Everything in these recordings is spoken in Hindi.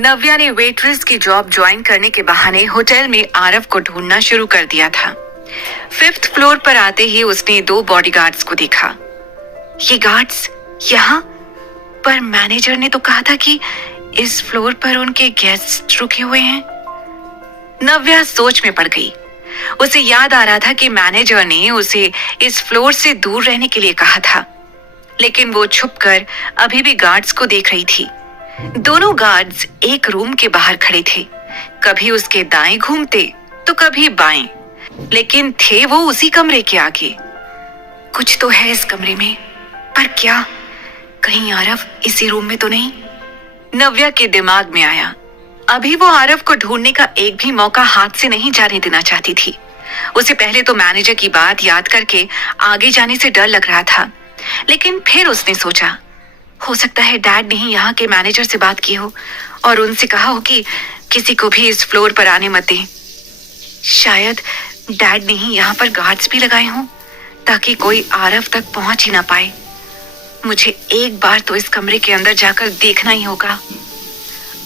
नव्या ने वेट्रेस की जॉब ज्वाइन करने के बहाने होटल में आरव को ढूंढना शुरू कर दिया था। 5th फ्लोर पर आते ही उसने 2 बॉडीगार्ड्स को देखा। ये गार्ड्स यहाँ? पर मैनेजर ने तो कहा था कि इस फ्लोर पर उनके गेस्ट रुके हुए हैं। नव्या सोच में पड़ गई। उसे याद आ रहा था कि मैनेजर ने उसे इस फ्लोर से दूर रहने के लिए कहा था, लेकिन वो छुपकर अभी भी गार्ड्स को देख रही थी। दोनों गार्ड्स एक रूम के बाहर खड़े थे, कभी उसके दाएं घूमते तो कभी बाएं, लेकिन थे वो उसी कमरे के आगे। कुछ तो है इस कमरे में, पर क्या? कहीं आरव इसी रूम में तो नहीं? नव्या के दिमाग में आया। अभी वो आरव को ढूंढने का एक भी मौका हाथ से नहीं जाने देना चाहती थी। उसे पहले तो मैनेजर की बात याद करके आगे जाने से डर लग रहा था, लेकिन फिर उसने सोचा, हो सकता है डैड ने ही यहाँ के मैनेजर से बात की हो और उनसे कहा हो कि किसी को भी इस फ्लोर पर आने मत दें। शायद डैड ने ही यहाँ पर गार्ड्स भी लगाए हों ताकि कोई आरव तक पहुंच ही ना पाए। मुझे एक बार तो इस कमरे के अंदर जाकर देखना ही होगा।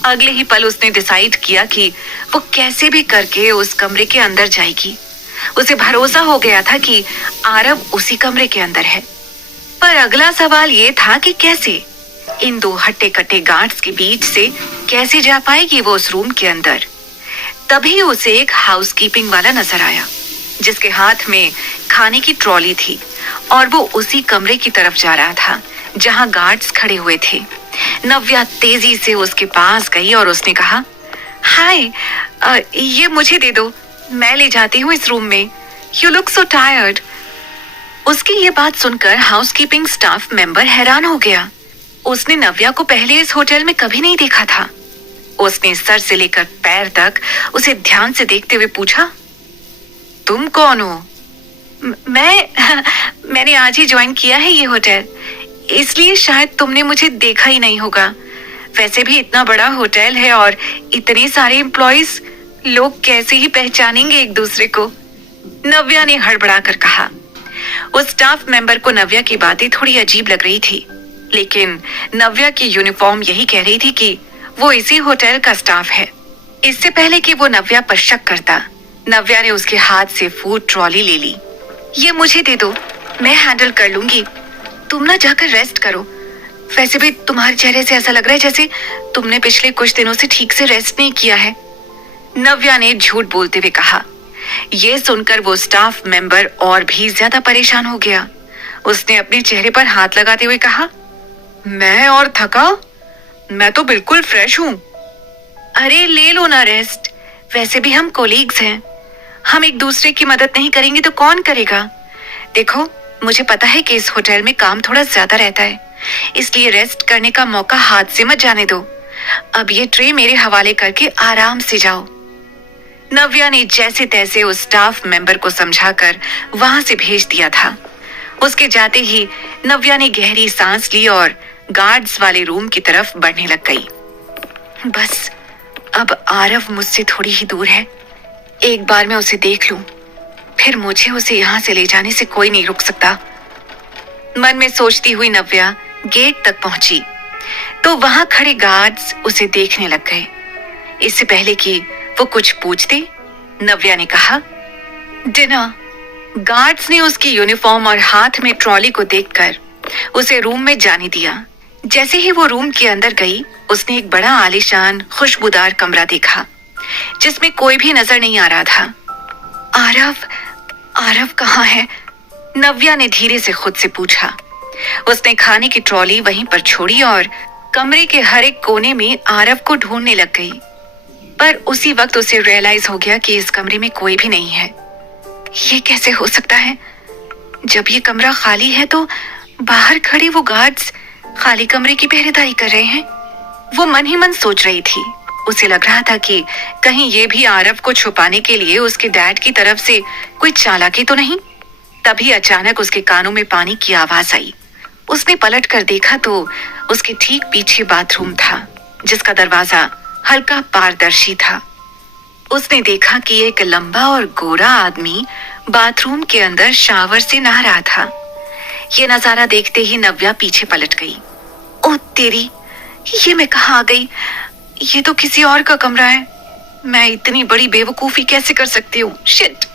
अगले ही पल उसने डिसाइड किया कि वो कैसे भी करके उस कमरे के अंदर जाएगी। उसे भरोसा हो गया था कि आरव उसी कमरे के अंदर है। पर अगला सवाल ये था कि कैसे? इन 2 हट्टे कट्टे गार्ड्स के बीच से कैसे जा पाएगी वो उस रूम के अंदर? तभी उसे एक हाउसकीपिंग वाला नजर आया, जिसके हाथ में खाने की ट्रॉली थी और वो उसी कमरे की तरफ जा रहा था जहां गार्ड्स खड़े हुए थे। नव्या तेजी से उसके पास गई और उसने कहा, हाय, ये मुझे दे दो, मैं ले जाती हूँ इस रूम में। You look so tired. उसकी ये बात सुनकर हाउसकीपिंग स्टाफ मेंबर हैरान हो गया। उसने नव्या को पहले इस होटल में कभी नहीं देखा था। उसने सर से लेकर पैर तक उसे ध्यान से देखते हुए पूछा, तुम कौन हो? मैंने आज ही ज्वाइन किया है ये होटल, इसलिए शायद तुमने मुझे देखा ही नहीं होगा। वैसे भी इतना बड़ा होटल है और इतने सारे एम्प्लॉइज, लोग कैसे ही पहचानेंगे एक दूसरे को? नव्या ने हड़बड़ा कर कहा। उस स्टाफ मेंबर को नव्या की बातें थोड़ी अजीब लग रही थी, लेकिन नव्या की यूनिफॉर्म यही कह रही थी कि वो इसी होटल का स्टाफ है। इससे पहले कि वो नव्या पर शक करता, नव्या ने उसके हाथ से फूड ट्रॉली ले ली। ये मुझे दे दो, मैं हैंडल कर लूंगी। तुम ना जाकर रेस्ट करो। वैसे भी तुम्हारे चेहरे से ऐसा लग रहा है जैसे तुमने पिछले कुछ दिनों से ठीक से रेस्ट नहीं किया है। नव्या ने झूठ बोलते हुए कहा। ये सुनकर वो स्टाफ मेंबर और भी ज्यादा परेशान हो गया। उसने अपने चेहरे पर हाथ लगाते हुए कहा, मैं और थका? मैं तो बिल्कुल फ्रेश हूँ। अरे ले लो ना रेस्ट, वैसे भी हम कोलीग्स हैं। हम एक दूसरे की मदद नहीं करेंगे तो कौन करेगा? देखो, मुझे पता है कि इस होटल में काम थोड़ा ज्यादा रहता है, इसलिए रेस्ट करने का मौका हाथ से मत जाने दो। अब ये ट्रे मेरे हवाले करके आराम से जाओ। नव्या ने जैसे तैसे उस स्टाफ मेंबर को समझाकर वहां से भेज दिया था। उसके जाते ही नव्या ने गहरी सांस ली और गार्ड्स वाले रूम की तरफ बढ़ने लग गई। बस अब आरव मुझसे थोड़ी ही दूर है, एक बार मैं उसे देख लूं, फिर मुझे उसे यहाँ से ले जाने से कोई नहीं रुक सकता। मन में सोचती हुई नव्या गेट तक पहुंची तो वहां खड़े गार्ड्स उसे देखने लग गए। इससे पहले कि वो कुछ पूछते, नव्या ने कहा, डिनर। गार्ड्स ने उसकी यूनिफॉर्म और हाथ में ट्रॉली को देखकर उसे रूम में जाने दिया। जैसे ही वो रूम के अंदर गई, उसने एक बड़ा आलीशान खुशबूदार कमरा देखा जिसमें कोई भी नजर नहीं आ रहा था। आरव कहाँ है? नव्या ने धीरे से खुद से पूछा। उसने खाने की ट्रॉली वहीं पर छोड़ी और कमरे के हर एक कोने में आरव को ढूंढने लग गई। पर उसी वक्त उसे रियलाइज हो गया कि इस कमरे में कोई भी नहीं है। ये कैसे हो सकता है? जब ये कमरा खाली है तो बाहर खड़े वो गार्ड्स खाली कमरे की पहरेदारी कर रहे हैं। वो मन ही मन सोच रही थी। उसे लग रहा था कि कहीं ये भी आरव को छुपाने के लिए उसके डैड की तरफ से कोई चालाकी तो नहीं। तभी अचानक उसके कानों में पानी की आवाज आई। उसने पलट कर देखा तो उसके ठीक पीछे बाथरूम था, जिसका दरवाजा हल्का पारदर्शी था। उसने देखा कि एक लंबा और गोरा आदमी बाथरूम के अंदर शावर से नहा रहा था। ये नजारा देखते ही नव्या पीछे पलट गई। ओह तेरी, ये मैं कहाँ आ गई? ये तो किसी और का कमरा है। मैं इतनी बड़ी बेवकूफी कैसे कर सकती हूँ? शिट!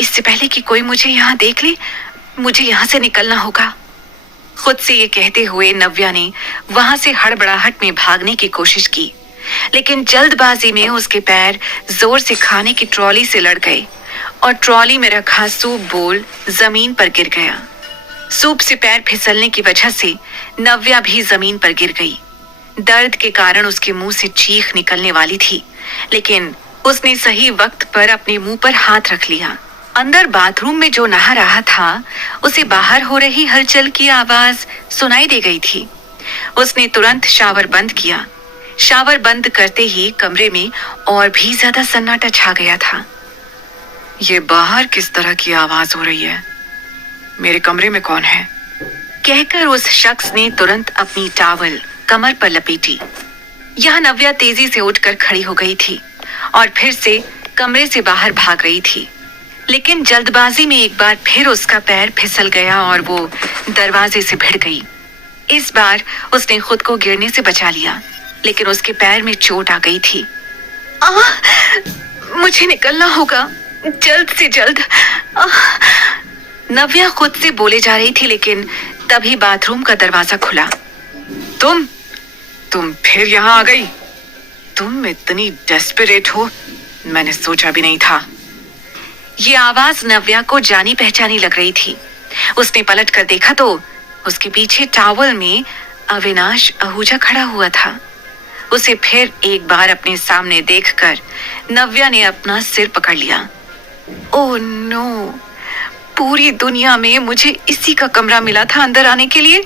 इससे पहले कि कोई मुझे यहाँ देख ले, मुझे यहाँ से निकलना होगा। खुद से ये कहते हुए नव्या ने वहां से हड़बड़ाहट में भागने की कोशिश की, लेकिन जल्दबाजी में उसके पैर जोर से खाने की ट्रॉली से लड़ गए और ट्रॉली में रखा सूप बोल जमीन पर गिर गया। सूप से पैर फिसलने की वजह से नव्या भी जमीन पर गिर गई। दर्द के कारण उसके मुंह से चीख निकलने वाली थी, लेकिन उसने सही वक्त पर अपने मुंह पर हाथ रख लिया। अंदर बाथरूम में जो नहा रहा था, उसे बाहर हो रही हलचल की आवाज सुनाई दे गई थी। उसने तुरंत शावर बंद किया। शावर बंद करते ही कमरे में और भी ज्यादा सन्नाटा छा गया था। ये बाहर किस तरह की आवाज हो रही है? मेरे कमरे में कौन है? कहकर उस शख्स ने तुरंत अपनी टॉवल कमर पर लपेटी। यह नव्या तेजी से उठकर खड़ी हो गई थी और फिर से कमरे से बाहर भाग रही थी, लेकिन जल्दबाजी में एक बार फिर उसका पैर फिसल गया और वो दरवाजे से भिड़ गई। इस बार उसने खुद को गिरने से बचा लिया, लेकिन उसके पैर में चोट आ गई थी। मुझे निकलना होगा जल्द से जल्द। नव्या खुद से बोले जा रही थी, लेकिन तभी बाथरूम का दरवाजा खुला। तुम फिर यहाँ आ गई? तुम इतनी डेस्परेट हो, मैंने सोचा भी नहीं था। ये आवाज नव्या को जानी पहचानी लग रही थी। उसने पलट कर देखा तो उसके पीछे टॉवल में अविनाश आहूजा खड़ा हुआ था। उसे फिर एक बार अपने सामने देखकर नव्या ने अपना सिर पकड़ लिया। ओह नो, पूरी दुनिया में मुझे इसी का कमरा मिला था अंदर आने के लिए।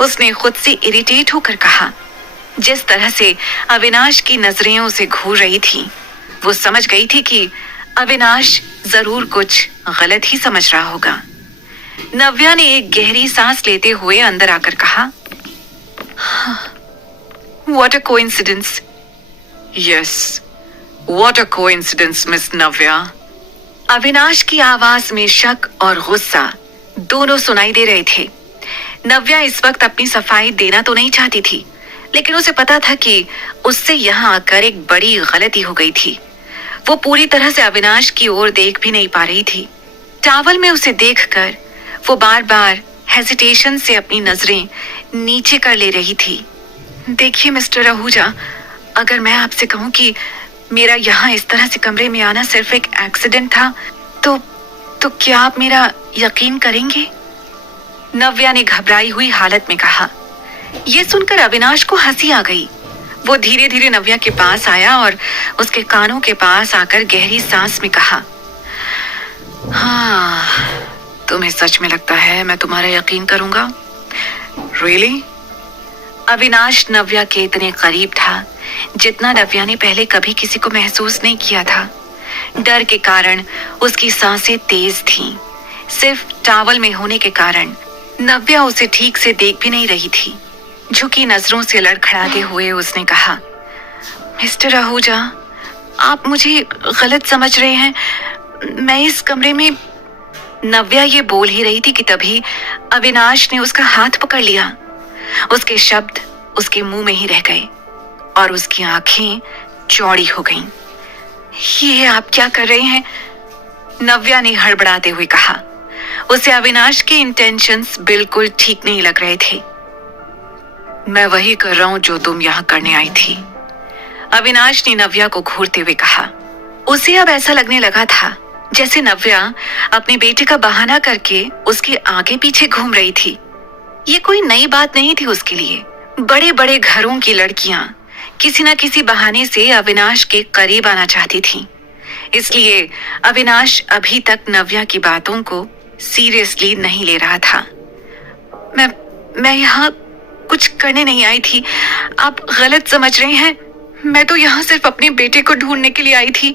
उसने खुद से इरिटेट होकर कहा। जिस तरह से अविनाश की नजरें उसे घूर रही थी, वो समझ गई थी कि अविनाश जरूर कुछ गलत ही समझ रहा होगा। नव्या ने एक गहरी सांस लेते हुए अंदर आकर कहा, What a coincidence. Yes, what a coincidence, Miss Navya. Avinash की आवाज में शक और गुस्सा दोनों सुनाई दे रहे थे। नव्या इस वक्त अपनी सफाई देना तो नहीं चाहती थी, लेकिन उसे पता था कि उससे यहाँ आकर एक बड़ी गलती हो गई थी। वो पूरी तरह से अविनाश की ओर देख भी नहीं पा रही थी। टॉवल में उसे देखकर वो बार बार हेजिटेशन से अपनी नजरें नीचे कर ले रही थी। देखिए मिस्टर आहूजा, अगर मैं आपसे कहूँ कि मेरा यहाँ इस तरह से कमरे में आना सिर्फ एक एक्सीडेंट था, तो क्या आप मेरा यकीन करेंगे? नव्या ने घबराई हुई हालत में कहा। यह सुनकर अविनाश को हंसी आ गई। वो धीरे धीरे नव्या के पास आया और उसके कानों के पास आकर गहरी सांस में कहा, हाँ, तुम्हें सच में लगता है मैं तुम्हारा यकीन करूंगा? Really? अविनाश नव्या के इतने करीब था जितना नव्या ने पहले कभी किसी को महसूस नहीं किया था। डर के कारण उसकी सांसें तेज थीं। सिर्फ टॉवल में होने के कारण नव्या उसे ठीक से देख भी नहीं रही थी। झुकी नजरों से लड़खड़ाते हुए उसने कहा, मिस्टर आहूजा, आप मुझे गलत समझ रहे हैं। मैं इस कमरे में। नव्या ये बोल ही रही थी कि तभी अविनाश ने उसका हाथ पकड़ लिया। उसके शब्द उसके मुंह में ही रह गए और उसकी आंखें चौड़ी हो गईं। ये आप क्या कर रहे हैं? नव्या ने हड़बड़ाते हुए कहा। उसे अविनाश के इंटेंशंस बिल्कुल ठीक नहीं लग रहे थे। मैं वही कर रहा हूं जो तुम यहाँ करने आई थी, अविनाश ने नव्या को घूरते हुए कहा। उसे अब ऐसा लगने लगा था जैसे नव्या अपने बेटे का बहाना करके उसके आगे पीछे घूम रही थी। ये कोई नई बात नहीं थी उसके लिए। बड़े बड़े घरों की लड़कियां किसी न किसी बहाने से अविनाश के करीब आना चाहती थीं। इसलिए अविनाश अभी तक नव्या की बातों को सीरियसली नहीं ले रहा था। मैं यहाँ कुछ करने नहीं आई थी, आप गलत समझ रहे हैं। मैं तो यहाँ सिर्फ अपने बेटे को ढूंढने के लिए आई थी।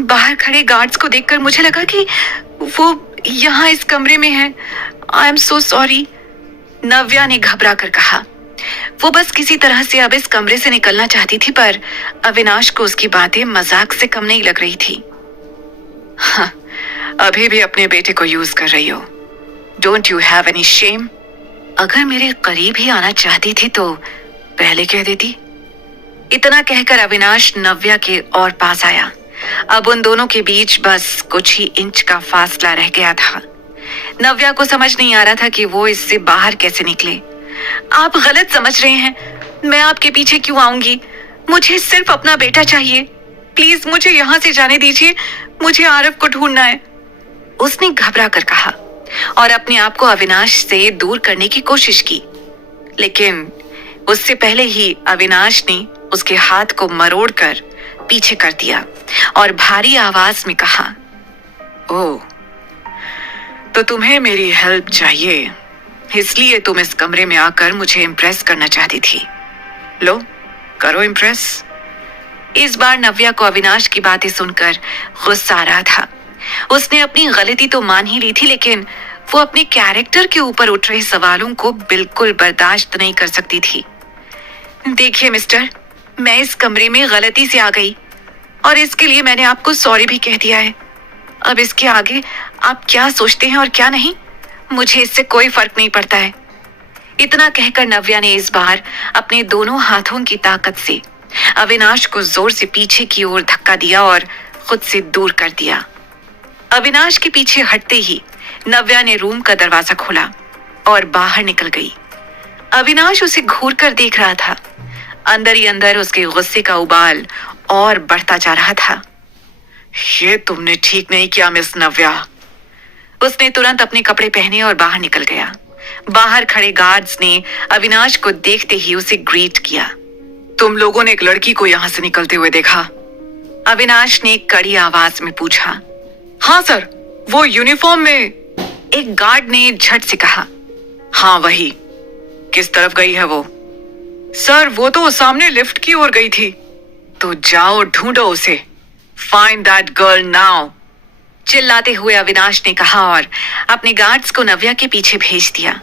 बाहर खड़े गार्ड्स को देखकर मुझे लगा कि वो यहाँ इस कमरे में है। आई एम सो सॉरी, नव्या ने घबरा कर कहा। वो बस किसी तरह से अब इस कमरे से निकलना चाहती थी, पर अविनाश को उसकी बातें मजाक से कम नहीं लग रही थी। हाँ, अभी भी अपने बेटे को यूज कर रही हो। Don't you have any shame? अगर मेरे करीब ही आना चाहती थी तो पहले कह देती। इतना कहकर अविनाश नव्या के और पास आया। अब उन दोनों के बीच बस कुछ ही इंच का फासला रह गया था। नव्या को समझ नहीं आ रहा था कि वो इससे बाहर कैसे निकले। आप गलत समझ रहे हैं, मैं आपके पीछे क्यों आऊंगी? मुझे सिर्फ अपना बेटा चाहिए। प्लीज मुझे यहाँ से जाने दीजिए, मुझे आरव को ढूंढना है, उसने घबरा कर कहा और अपने आप को अविनाश से दूर करने की कोशिश की। लेकिन उससे पहले ही अविनाश ने उसके हाथ को मरोड़कर पीछे कर दिया और भारी आवाज में कहा, ओह, तो तुम्हें मेरी हेल्प चाहिए, इसलिए तुम इस कमरे में आकर मुझे इम्प्रेस करना चाहती थी। लो, करो इम्प्रेस। इस बार नव्या को अविनाश की बातें सुनकर गुस्सा आ रहा था। उसने अपनी गलती तो मान ही ली थी, लेकिन वो अपने कैरेक्टर के ऊपर उठ रहे सवालों को बिल्कुल बर्दाश्त नहीं कर सकती थी। देखिए मिस्टर, मैं इस कमरे में गलती से आ गई और इसके लिए मैंने आपको सॉरी भी कह दिया है। अब इसके आगे आप क्या सोचते हैं और क्या नहीं, मुझे इससे कोई फर्क नहीं पड़ता है। इतना कहकर नव्या ने इस बार अपने दोनों हाथों की ताकत से अविनाश को जोर से पीछे की ओर धक्का दिया और खुद से दूर कर दिया। अविनाश के पीछे हटते ही नव्या ने रूम का दरवाजा खोला और बाहर निकल गई। अविनाश उसे घूर कर देख रहा था। अंदर ही अंदर उसके गुस्से का उबाल और बढ़ता जा रहा था। ये तुमने ठीक नहीं किया मिस नव्या। उसने तुरंत अपने कपड़े पहने और बाहर निकल गया। बाहर खड़े गार्ड्स ने अविनाश को देखते ही उसे ग्रीट किया। तुम लोगों ने एक लड़की को यहाँ से निकलते हुए देखा? अविनाश ने कड़ी आवाज में पूछा। हाँ सर, वो यूनिफॉर्म में, एक गार्ड ने झट से कहा। हाँ वही, किस तरफ गई है वो? सर वो तो सामने लिफ्ट की ओर गई थी। तो जाओ ढूंढो उसे, फाइंड दैट गर्ल नाउ, चिल्लाते हुए अविनाश ने कहा और अपने गार्ड्स को नव्या के पीछे भेज दिया।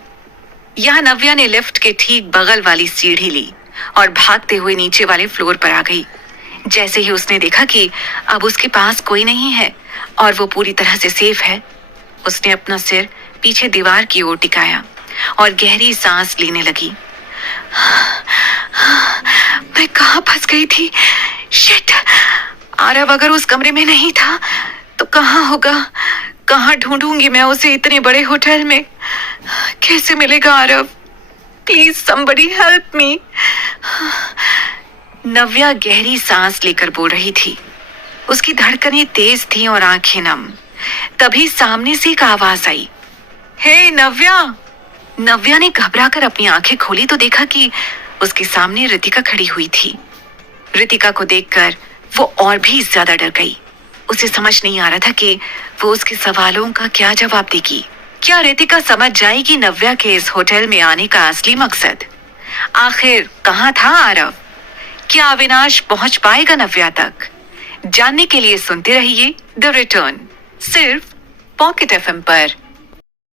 यह नव्या ने लिफ्ट के ठीक बगल वाली सीढ़ी ली और भागते हुए नीचे वाले फ्लोर पर आ गई। जैसे ही उसने देखा कि अब उसके पास कोई नहीं है और वो पूरी तरह से सेफ है, उसने अपना सिर पीछे दीवार की ओर टिकाया और गहरी सांस लेने लगी। मैं कहाँ फंस गई थी? शिट! आरव अगर उस कमरे में नहीं था तो कहाँ होगा? कहाँ ढूंढूंगी मैं उसे इतने बड़े होटल में? कैसे मिलेगा Aarav? Please somebody help me. Navya गहरी सांस लेकर बोल रही थी। उसकी धड़कनें तेज थीं और आंखें नम। तभी सामने से एक आवाज आई। हे नव्या! नव्या ने घबराकर अपनी आंखें खोली तो देखा कि उसके सामने रितिका खड़ी हुई थी। रितिका को देखकर वो और भी ज्यादा डर गई। उसे समझ नहीं आ रहा था कि वो उसके सवालों का क्या जवाब देगी। क्या रितिका समझ जाएगी नव्या के इस होटल में आने का असली मकसद? आखिर कहाँ था आरव? क्या अविनाश पहुंच पाएगा नव्या तक? जानने के लिए सुनते रहिए द रिटर्न, सिर्फ पॉकेट एफएम पर।